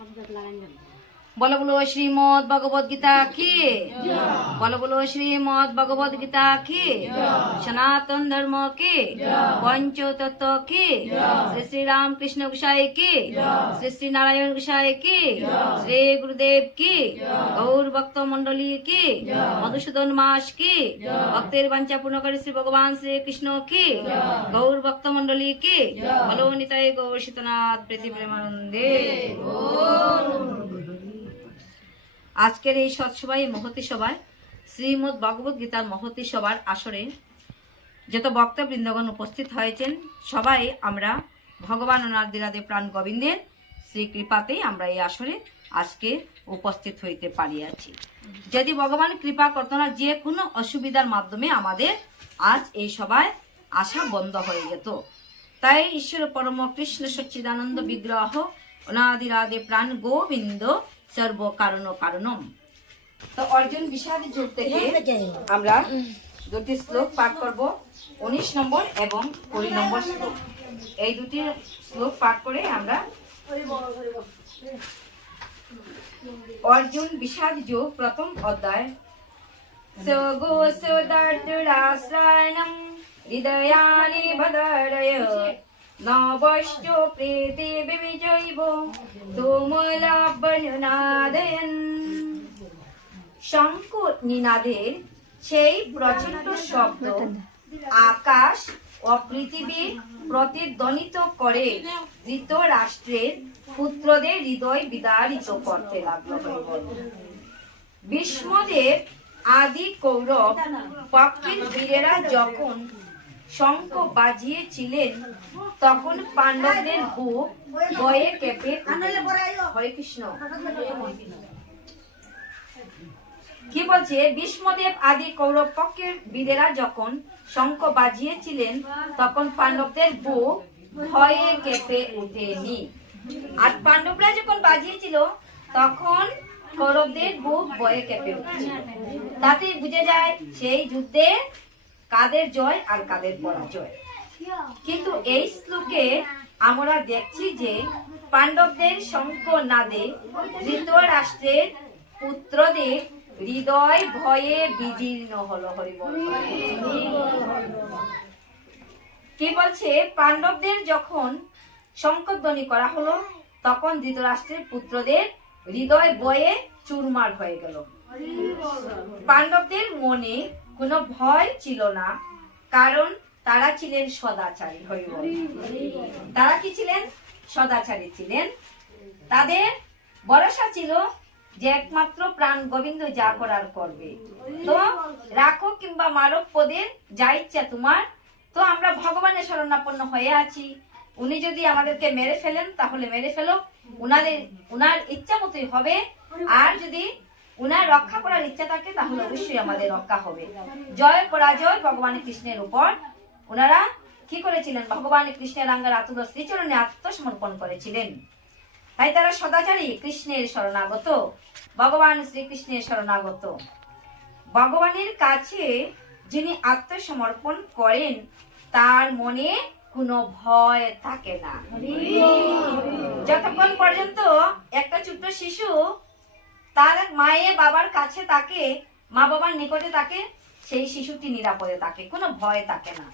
他们在拉链子 বলো বলো শ্রীমদ ভগবদ গীতা কি? বলো বলো শ্রীমদ ভগবদ গীতা কি? সনাতন ধর্ম কি? পঞ্চ পঞ্চতত্ত্ব কি? শ্রী শ্রী রাম কৃষ্ণ গোসাই কি? শ্রী শ্রী নারায়ণ গোসাই কি? শ্রী গুরুদেব কি? গৌর ভক্ত মন্ডলী কি? মধুসূদন মাস কি? ভক্তের বাঞ্ছা পূর্ণকারী শ্রী ভগবান শ্রী কৃষ্ণ কি? গৌর ভক্ত মন্ডলী কি? বলো নিতাই গৌর শীতনাথ প্রীতি প্রেমানন্দে। আজকের এই সৎসভায় মহতি সভায় শ্রীমদ ভগবত গীতার মহতি সভার আসরে যত বক্তা বৃন্দগণ উপস্থিত হয়েছেন, সবাই আমরা ভগবান অনাদিরাদে প্রাণ গোবিন্দের শ্রী কৃপাতেই আমরা এই আসরে আজকে উপস্থিত হইতে পারিয়াছি। যদি ভগবান কৃপা করতো না, যে কোনো অসুবিধার মাধ্যমে আমাদের আজ এই সভায় আসা বন্ধ হয়ে যেত। তাই ঈশ্বর পরম কৃষ্ণ সচ্চিদানন্দ বিগ্রহ অনাদিরাদে প্রাণ গোবিন্দ সর্ব কারণ কারণম। তো অর্জুন বিষাদ যুগ থেকে আমরা দুটি শ্লোক পাঠ করব। উনিশ নম্বর এবং কুড়ি নম্বর শ্লোক। এই দুটি শ্লোক পাঠ করে আমরা অর্জুন বিষাদ যোগ প্রথম অধ্যায়। সগো হৃদয়ানি ভদরয় বিবিজৈব তুমুলাবনুনাদয়ন শঙ্খ নিনাদের সেই প্রচণ্ড শব্দ আকাশ ও পৃথিবী প্রতিধ্বনিত করে ধৃতরাষ্ট্রের পুত্রদের হৃদয় বিদারিত করতে লাগল। ভীষ্মদের আদি কৌরব পক্ষের বীরেরা যখন শঙ্খ বাজিয়েছিলেন, তখন পাণ্ডবদের বুক বয়ে কেঁপে হরে কৃষ্ণ কি বলছে? ভীষ্মদেব আদি কৌরব পক্ষের বীরেরা যখন শঙ্খ বাজিয়েছিলেন, তখন পাণ্ডবদের বুক ভয়ে কেঁপে উঠেনি আর পাণ্ডবরা যখন বাজিয়েছিল, তখন কৌরবদের বুক ভয়ে কেঁপে উঠেছিল। তাতে বুঝে যায়, সেই যুদ্ধে কাদের জয় আর কাদের পরাজয়। কিন্তু এই শ্লোকে আমরা দেখছি যে পাণ্ডবদের শঙ্খ নাদে ধৃতরাষ্ট্রের পুত্রদের হৃদয় ভয়ে বিদীর্ণ হলো কি বলছে? পাণ্ডবদের যখন শঙ্করধ্বনি করা হলো, তখন ধৃতরাষ্ট্রের পুত্রদের হৃদয় বয়ে চুরমার হয়ে গেল। পাণ্ডবদের মনে কোনো ভয় ছিল না, কারণ তারা ছিলেন সদাচারী হরি তারা কি ছিলেন? সদাচারী ছিলেন। তাদের ভরসা ছিল যে একমাত্র প্রাণ গোবিন্দ যা করার করবে। তো রাখো কিংবা মারক পদের, যা ইচ্ছা তোমার। তো আমরা ভগবানের শরণাপন্ন হয়ে আছি। উনি যদি আমাদেরকে মেরে ফেলেন, তাহলে মেরে ফেলো। উনাদের উনার ইচ্ছা মতোই হবে। আর যদি উনার রক্ষা করার ইচ্ছা থাকে, তাহলে অবশ্যই আমাদের রক্ষা হবে। জয়, পরাজয়, ভগবান কৃষ্ণের উপর। ওনারা কি করেছিলেন? ভগবান কৃষ্ণের আঙ্গার আতুল শ্রীচরণে আত্মসমর্পণ করেছিলেন। তাই তারা সদাচারী কৃষ্ণের শরণাগত। ভগবান শ্রীকৃষ্ণের শরণাগত। ভগবানের কাছে যিনি আত্মসমর্পণ করেন, তার মনে কোনো ভয় থাকে না। যতক্ষণ পর্যন্ত একটা ছোট্ট শিশু তার মায়ে বাবার কাছে তাকে, মা বাবার নিকটে তাকে, সেই শিশুটি নিরাপদে থাকে, কোনো ভয় থাকে না।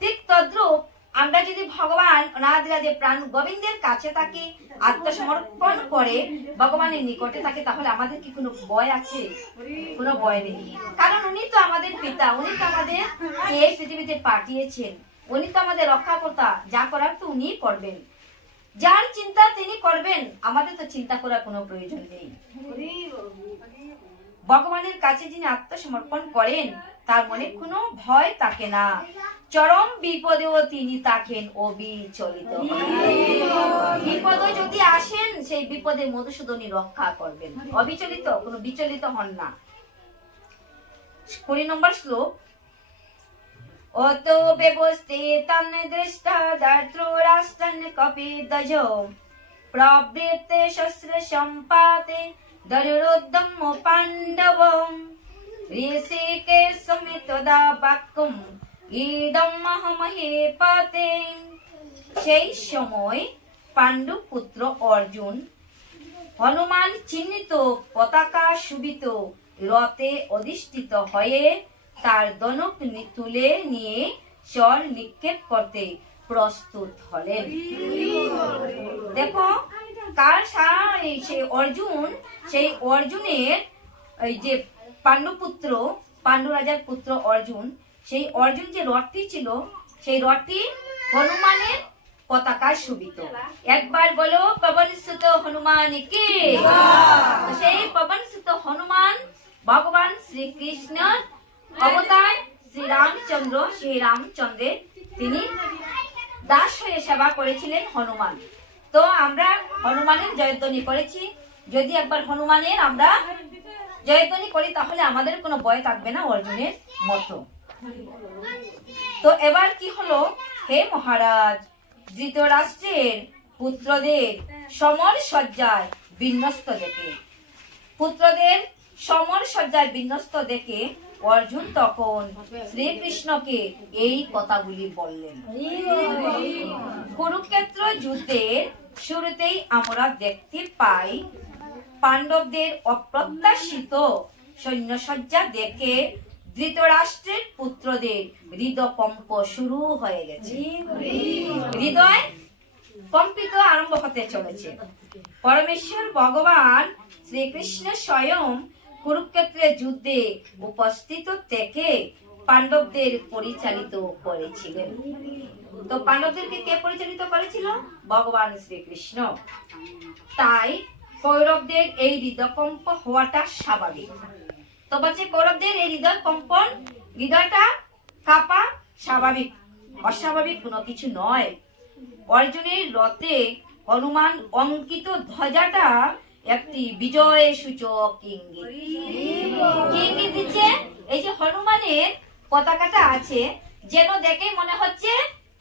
ঠিক তদ্রুপ আমরা যদি ভগবান অনাদিরাদে প্রাণ গোবিন্দের কাছে থাকি আত্মসমর্পণ করে ভগবানের নিকটে থাকে, তাহলে আমাদের কি কোনো ভয় আছে? কোনো ভয় নেই। কারণ উনি তো আমাদের পিতা, উনি তো আমাদের এই পৃথিবীতে পাঠিয়েছেন। উনি তো আমাদের রক্ষাকর্তা, যা করার তো উনিই করবেন। যার চিন্তা তিনি করবেন, আমাদের তো চিন্তা করার কোনো প্রয়োজন নেই। ভগবানের কাছে যিনি আত্মসমর্পণ করেন, তার মনে কোনো ভয় থাকে না। চরম বিপদেও তিনি থাকেন অবিচলিত। বিপদ যদি আসেন, সেই বিপদে মধুসূদনী রক্ষা করবেন। অবিচলিত, কোনো বিচলিত হন না। কুড়ি নম্বর শ্লোক দৃষ্টা দাত্ররাষ্ট্রন কপিদজ প্রবৃত্তে শস্ত্র সম্পাতে দরুদ্ধম পাণ্ডব ঋষিকে সমিতদা বাক্যম ইদম মহমহে পতে। সেই সময় পাণ্ডু পুত্র অর্জুন হনুমান চিহ্নিত পতাকা সুবিত রথে অধিষ্ঠিত হয়ে তার দনক তুলে নিয়ে চর নিক্ষেপ করতে প্রস্তুত হলেন। দেখো কার সেই অর্জুন, সেই অর্জুনের এই যে পাণ্ডুপুত্র পাণ্ডু রাজার পুত্র অর্জুন, সেই অর্জুন যে রথটি ছিল, সেই রথটি হনুমানের পতাকায় শোভিত। একবার বলো পবন সুত হনুমান কি? সেই পবন সুত হনুমান ভগবান শ্রীকৃষ্ণ অবতার শ্রী রামচন্দ্র শ্রী রামচন্দ্রের তিনি দাস হয়ে সেবা করেছিলেন হনুমান। তো আমরা হনুমানের জয়ধ্বনি করেছি। যদি একবার হনুমানের আমরা জয়ধ্বনি করি, তাহলে আমাদের কোনো ভয় থাকবে না অর্জুনের মতো। তো এবার কি হলো? হে মহারাজ, ধৃতরাষ্ট্রের পুত্রদের সমর সজ্জায় বিন্যস্ত দেখে। পুত্রদের সমর সজ্জায় বিন্যস্ত দেখে অর্জুন তখন শ্রীকৃষ্ণকে এই কথাগুলি বললেন। কুরুক্ষেত্র যুদ্ধের শুরুতেই আমরা দেখতে পাই পাণ্ডবদের অপ্রত্যাশিত সৈন্যসজ্জা দেখে ধৃতরাষ্ট্রের পুত্রদের হৃদকম্প শুরু হয়ে গেছে। হৃদয় কম্পিত আরম্ভ হতে চলেছে। পরমেশ্বর ভগবান শ্রীকৃষ্ণ স্বয়ং কুরুক্ষেত্রের যুদ্ধে উপস্থিত থেকে পাণ্ডবদের পরিচালিত করেছিলেন। তো পাণ্ডবদেরকে কে পরিচালিত করেছিল? ভগবান শ্রীকৃষ্ণ। তাই কৌরবদের এই হৃদকম্প হওয়াটা স্বাভাবিক। তো বলছে কৌরবদের এই হৃদয় কম্পন হৃদয়টা কাঁপা স্বাভাবিক, অস্বাভাবিক কোনো কিছু নয়। অর্জুনের রথে হনুমান অঙ্কিত ধ্বজাটা একটি বিজয় সূচক ইঙ্গিত। কি ইঙ্গিত দিচ্ছে? এই যে হনুমানের পতাকাটা আছে, যেন দেখে মনে হচ্ছে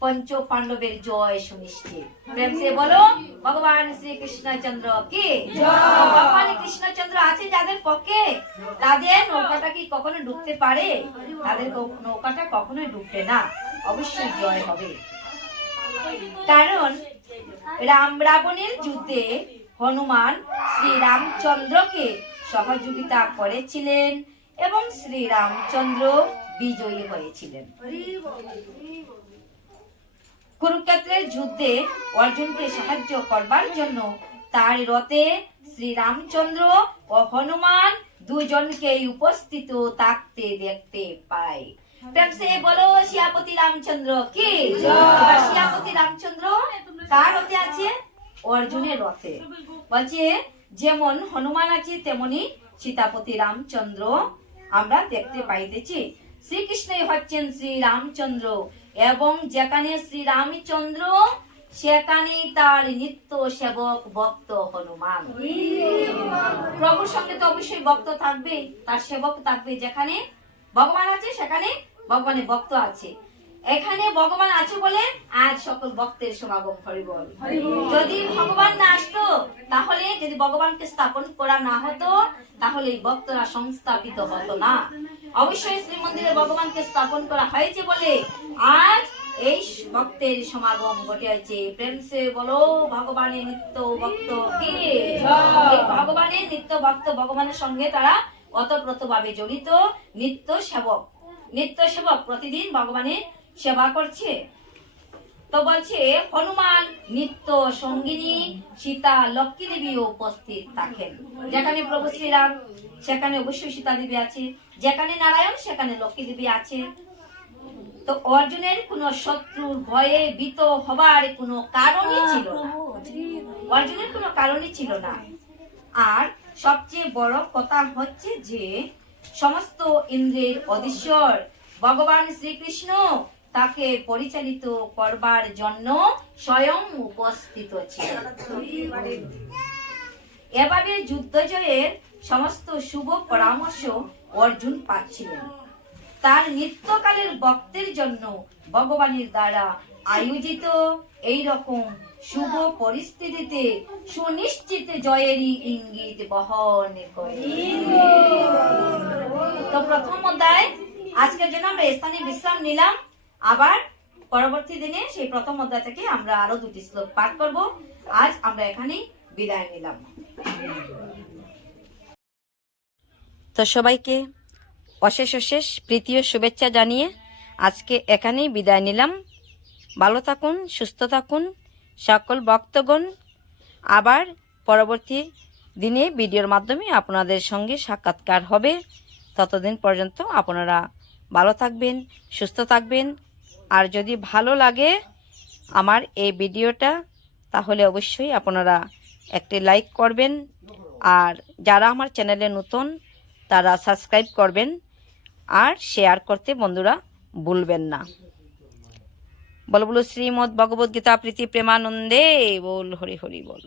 পঞ্চ পাণ্ডবের জয় সুনিশ্চিত। প্রেম সে বলো, ভগবান শ্রী কৃষ্ণচন্দ্র কি? ভগবান কৃষ্ণচন্দ্র আছে যাদের পক্ষে। তাদের নৌকাটা কি কখনো ডুবতে পারে? তাদের নৌকাটা কখনো ডুববে না। অবশ্যই জয় হবে। কারণ রাম রাবণের যুদ্ধে হনুমান শ্রী রামচন্দ্রকে সহযোগিতা করেছিলেন এবং শ্রী রামচন্দ্র বিজয়ী হয়েছিলেন। কুরুক্ষেত্রের যুদ্ধে অর্জুনকে সাহায্য করবার জন্য তার রথে শ্রী রামচন্দ্র ও হনুমান দুজনকে উপস্থিত থাকতে দেখতে পাই প্রেম সে বলো শিয়াপতি রামচন্দ্র কি? শিয়াপতি রামচন্দ্র কার রথে আছে? অর্জুনের রথে। বলছে যেমন হনুমান আছে তেমনি সীতাপতি রামচন্দ্র আমরা দেখতে পাইতেছি। শ্রীকৃষ্ণই হচ্ছেন শ্রী রামচন্দ্র এবং যেখানে শ্রী রামচন্দ্র সেখানে তার নিত্য সেবক ভক্ত হনুমান। প্রভুর সঙ্গে তো অবশ্যই ভক্ত থাকবে তার সেবক থাকবে যেখানে ভগবান আছে সেখানে ভগবানের ভক্ত আছে। এখানে ভগবান আছে বলে আজ সকল ভক্তের সমাগম হরিবল যদি ভগবান না আসতো তাহলে যদি ভগবানকে স্থাপন করা না হতো তাহলে এই ভক্তরা সংস্থাপিত হতো না। অবশ্যই শ্রীমন্দিরে ভগবানকে স্থাপন করা হয়েছে বলে আজ এই ভক্তের সমাগম ঘটিয়েছে প্রেম সে বলো ভগবানের নিত্য ভক্ত কে? ভগবানের নিত্য ভক্ত ভগবানের সঙ্গে তারা অতপ্রত ভাবে জড়িত। নিত্য সেবক নিত্য সেবক প্রতিদিন ভগবানের সেবা করছে। তো বলছে হনুমান নিত্য সঙ্গিনী সীতা লক্ষ্মী দেবী উপস্থিত থাকেন। যেখানে প্রভু শ্রীরাম সেখানে অবশ্যই সীতা দেবী আছে। যেখানে নারায়ণ সেখানে লক্ষ্মী দেবী আছে। তো অর্জুনের কোনো শত্রুর ভয়ে ভীত হবার কোনো কারণই ছিল না। অর্জুনের কোনো কারণই ছিল না। আর সবচেয়ে বড় কথা হচ্ছে যে সমস্ত ইন্দ্রের অধীশ্বর ভগবান শ্রীকৃষ্ণ তাকে পরিচালিত করবার জন্য স্বয়ং উপস্থিত ছিল। এভাবে যুদ্ধ জয়ের সমস্ত শুভ পরামর্শ অর্জুন পাচ্ছিলেন। তার নিত্যকালের ভক্তের জন্য ভগবানের দ্বারা আয়োজিত এই রকম শুভ পরিস্থিতিতে সুনিশ্চিত জয়েরই ইঙ্গিত বহন করে। তো প্রথম অধ্যায়, আজকের জন্য আমরা স্থানে বিশ্রাম নিলাম। আবার পরবর্তী দিনে সেই প্রথম অধ্যায় থেকে আমরা আরও দুটি শ্লোক পাঠ করব। আজ আমরা এখানেই বিদায় নিলাম। তো সবাইকে অশেষ অশেষ প্রীতি ও শুভেচ্ছা জানিয়ে আজকে এখানেই বিদায় নিলাম। ভালো থাকুন, সুস্থ থাকুন, সকল ভক্তগণ। আবার পরবর্তী দিনে ভিডিওর মাধ্যমে আপনাদের সঙ্গে সাক্ষাৎকার হবে। ততদিন পর্যন্ত আপনারা ভালো থাকবেন, সুস্থ থাকবেন। আর যদি ভালো লাগে আমার এই ভিডিওটা, তাহলে অবশ্যই আপনারা একটি লাইক করবেন। আর যারা আমার চ্যানেলে নতুন, তারা সাবস্ক্রাইব করবেন। আর শেয়ার করতে বন্ধুরা ভুলবেন না। বল বলো শ্রীমদ্ ভগবদ্গীতা প্রীতি প্রেমানন্দে, বল হরি হরি বল।